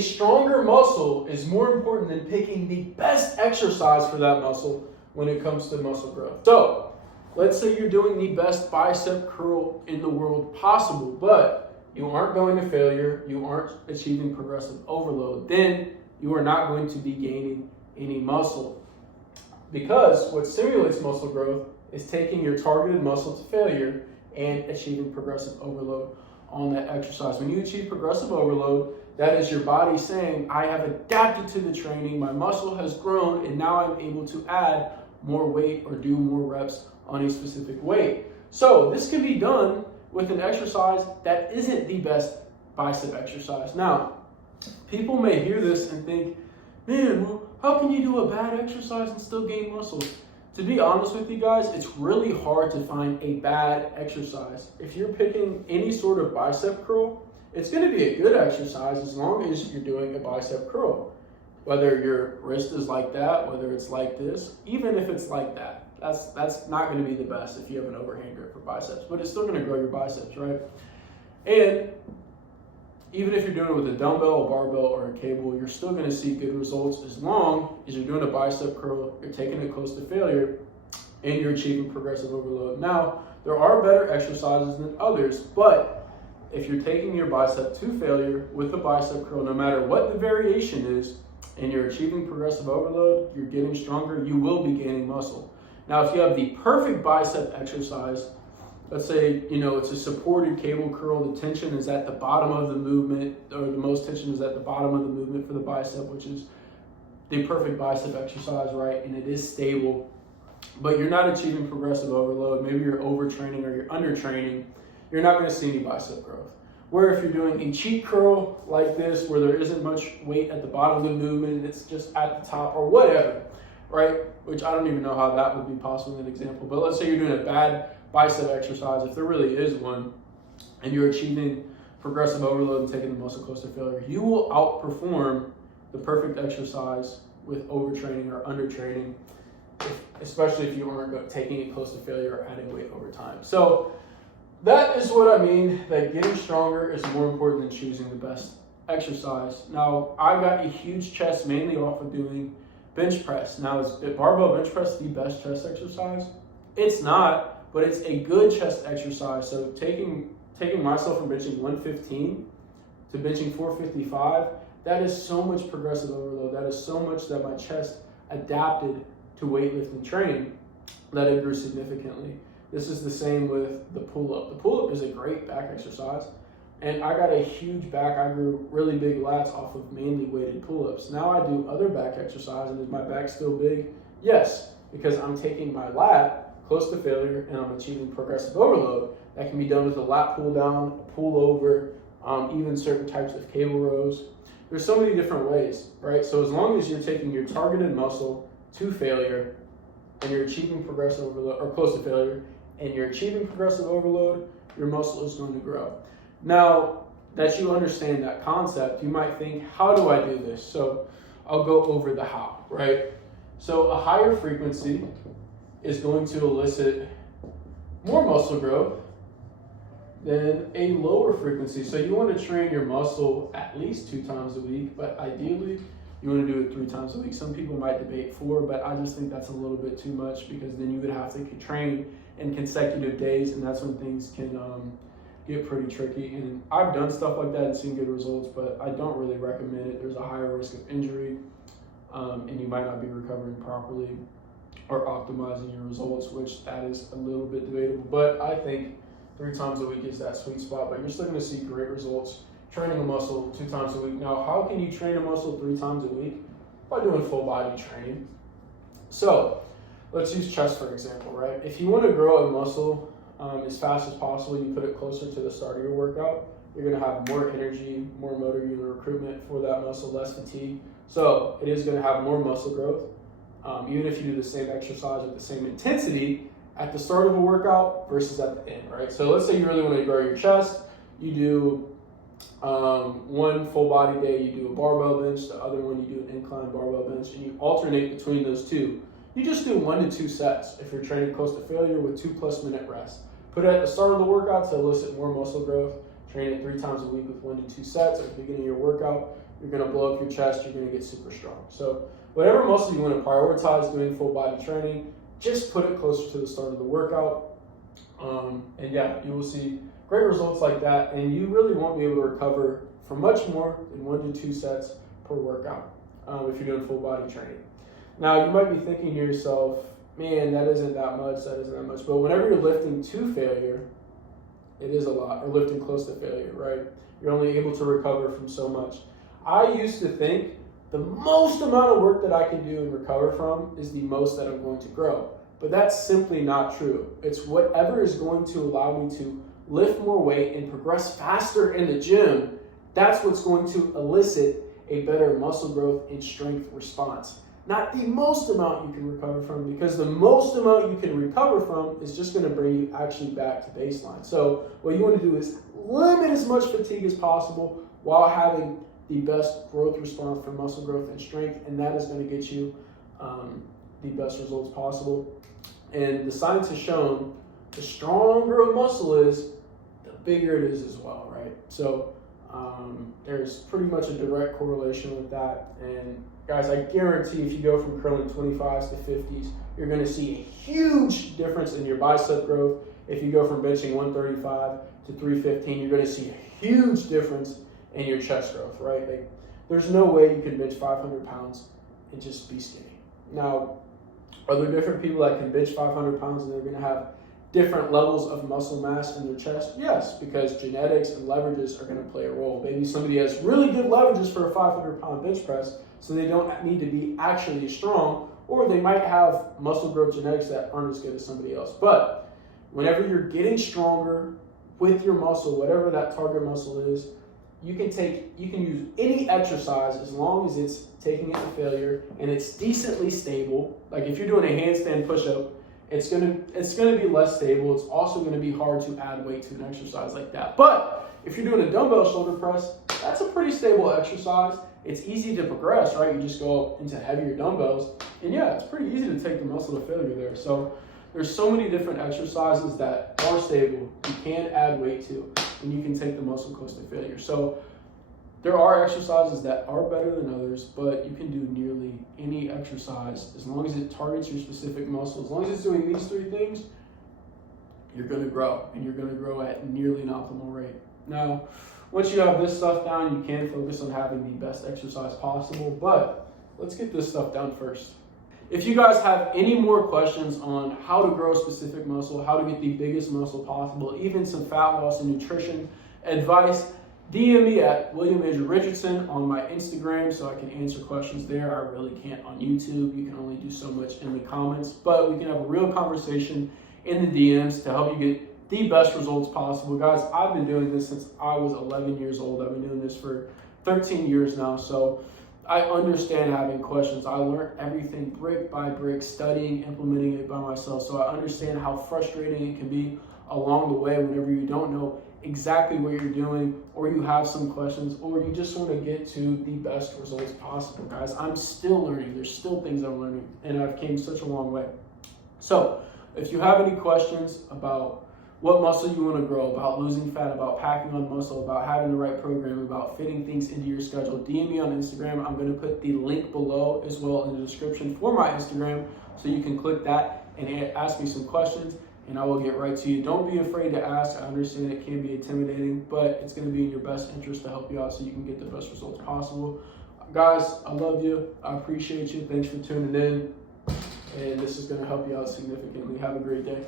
a stronger muscle is more important than picking the best exercise for that muscle when it comes to muscle growth. So, let's say you're doing the best bicep curl in the world possible, but you aren't going to failure, you aren't achieving progressive overload, then you are not going to be gaining any muscle. Because what stimulates muscle growth is taking your targeted muscle to failure and achieving progressive overload on that exercise. When you achieve progressive overload, that is your body saying, I have adapted to the training, my muscle has grown, and now I'm able to add more weight or do more reps on a specific weight. So this can be done with an exercise that isn't the best bicep exercise. Now, people may hear this and think, man, well, how can you do a bad exercise and still gain muscle? To be honest with you guys, it's really hard to find a bad exercise. If you're picking any sort of bicep curl, it's going to be a good exercise as long as you're doing a bicep curl. Whether your wrist is like that, whether it's like this, even if it's like that, that's not going to be the best if you have an overhand grip for biceps, but it's still going to grow your biceps, right? And even if you're doing it with a dumbbell, a barbell, or a cable, you're still going to see good results as long as you're doing a bicep curl, you're taking it close to failure, and you're achieving progressive overload. Now, there are better exercises than others, but if you're taking your bicep to failure with a bicep curl, no matter what the variation is, and you're achieving progressive overload, you're getting stronger, you will be gaining muscle. Now, if you have the perfect bicep exercise, let's say, it's a supported cable curl, the tension is at the bottom of the movement, or the most tension is at the bottom of the movement for the bicep, which is the perfect bicep exercise, right? And it is stable, but you're not achieving progressive overload. Maybe you're overtraining or you're undertraining. You're not going to see any bicep growth. Where if you're doing a cheat curl like this, where there isn't much weight at the bottom of the movement, it's just at the top or whatever, right? Which I don't even know how that would be possible in an example. But let's say you're doing a bad bicep exercise, if there really is one, and you're achieving progressive overload and taking the muscle close to failure, you will outperform the perfect exercise with overtraining or undertraining, especially if you aren't taking it close to failure or adding weight over time. So that is what I mean, that getting stronger is more important than choosing the best exercise. Now, I got a huge chest mainly off of doing bench press. Now, is barbell bench press the best chest exercise? It's not, but it's a good chest exercise. So taking myself from benching 115 to benching 455, that is so much progressive overload. That is so much that my chest adapted to weightlifting training that it grew significantly. This is the same with the pull-up. The pull-up is a great back exercise, and I got a huge back. I grew really big lats off of mainly weighted pull-ups. Now I do other back exercise, and is my back still big? Yes, because I'm taking my lat close to failure, and I'm achieving progressive overload. That can be done with a lat pull down, a pull over, even certain types of cable rows. There's so many different ways, right? So as long as you're taking your targeted muscle to failure, and you're achieving progressive overload, or close to failure, and you're achieving progressive overload, your muscle is going to grow. Now that you understand that concept, you might think, how do I do this? So I'll go over the how, right? So a higher frequency is going to elicit more muscle growth than a lower frequency. So you want to train your muscle at least 2 times a week, but ideally you want to do it 3 times a week. Some people might debate 4, but I just think that's a little bit too much, because then you would have to train in consecutive days, and that's when things can get pretty tricky. And I've done stuff like that and seen good results, but I don't really recommend it. There's a higher risk of injury, and you might not be recovering properly or optimizing your results, which that is a little bit debatable. But I think 3 times a week is that sweet spot, but you're still going to see great results training a muscle 2 times a week. Now, how can you train a muscle 3 times a week? By doing full body training. So let's use chest for example, right? If you want to grow a muscle as fast as possible, you put it closer to the start of your workout, you're going to have more energy, more motor unit recruitment for that muscle, less fatigue. So it is going to have more muscle growth, even if you do the same exercise with the same intensity at the start of a workout versus at the end, right? So let's say you really want to grow your chest, you do one full body day, you do a barbell bench, the other one you do an incline barbell bench, and you alternate between those two. You just do 1 to 2 sets if you're training close to failure with 2+ minute rest. Put it at the start of the workout to elicit more muscle growth. Train it 3 times a week with 1 to 2 sets at the beginning of your workout. you're going to blow up your chest, you're going to get super strong. So whatever muscle you want to prioritize doing full body training, just put it closer to the start of the workout. And yeah, you will see great results like that, and you really won't be able to recover for much more than 1 to 2 sets per workout if you're doing full body training. Now, you might be thinking to yourself, man, that isn't that much, but whenever you're lifting to failure, it is a lot, or lifting close to failure, right? You're only able to recover from so much. I used to think the most amount of work that I can do and recover from is the most that I'm going to grow. But that's simply not true. It's whatever is going to allow me to lift more weight and progress faster in the gym. That's what's going to elicit a better muscle growth and strength response. Not the most amount you can recover from, because the most amount you can recover from is just going to bring you actually back to baseline. So what you want to do is limit as much fatigue as possible while having the best growth response for muscle growth and strength, and that is going to get you the best results possible. And the science has shown the stronger a muscle is, the bigger it is as well, right? So there's pretty much a direct correlation with that. And guys, I guarantee if you go from curling 25s to 50s, you're going to see a huge difference in your bicep growth. If you go from benching 135 to 315, you're going to see a huge difference in your chest growth, right? There's no way you can bench 500 pounds and just be skinny. Now, are there different people that can bench 500 pounds and they're going to have different levels of muscle mass in their chest? Yes, because genetics and leverages are going to play a role. Maybe somebody has really good leverages for a 500-pound bench press, so they don't need to be actually strong, or they might have muscle growth genetics that aren't as good as somebody else. But whenever you're getting stronger with your muscle, whatever that target muscle is, you can use any exercise as long as it's taking it to failure and it's decently stable. Like if you're doing a handstand push-up, it's gonna be less stable. It's also gonna be hard to add weight to an exercise like that. But if you're doing a dumbbell shoulder press, that's a pretty stable exercise. It's easy to progress, right? You just go into heavier dumbbells, and yeah, it's pretty easy to take the muscle to failure there. So there's so many different exercises that are stable, you can add weight to, and you can take the muscle close to failure. So there are exercises that are better than others, but you can do nearly any exercise as long as it targets your specific muscle. As long as it's doing these 3 things, you're going to grow, and you're going to grow at nearly an optimal rate. Now, once you have this stuff down, you can focus on having the best exercise possible, but let's get this stuff down first. If you guys have any more questions on how to grow a specific muscle, how to get the biggest muscle possible, even some fat loss and nutrition advice, DM me at William Major Richardson on my Instagram so I can answer questions there. I really can't on YouTube. You can only do so much in the comments, but we can have a real conversation in the DMs to help you get the best results possible. Guys, I've been doing this since I was 11 years old. I've been doing this for 13 years now, so I understand having questions. I learned everything brick by brick, studying, implementing it by myself, so I understand how frustrating it can be along the way whenever you don't know exactly what you're doing, or you have some questions, or you just want to get to the best results possible. Guys, I'm still learning. There's still things I'm learning, and I've came such a long way. So if you have any questions about what muscle you want to grow, about losing fat, about packing on muscle, about having the right program, about fitting things into your schedule, DM me on Instagram. I'm going to put the link below as well in the description for my Instagram, so you can click that and ask me some questions, and I will get right to you. Don't be afraid to ask. I understand it can be intimidating, but it's going to be in your best interest to help you out so you can get the best results possible. Guys, I love you. I appreciate you. Thanks for tuning in, and this is going to help you out significantly. Have a great day.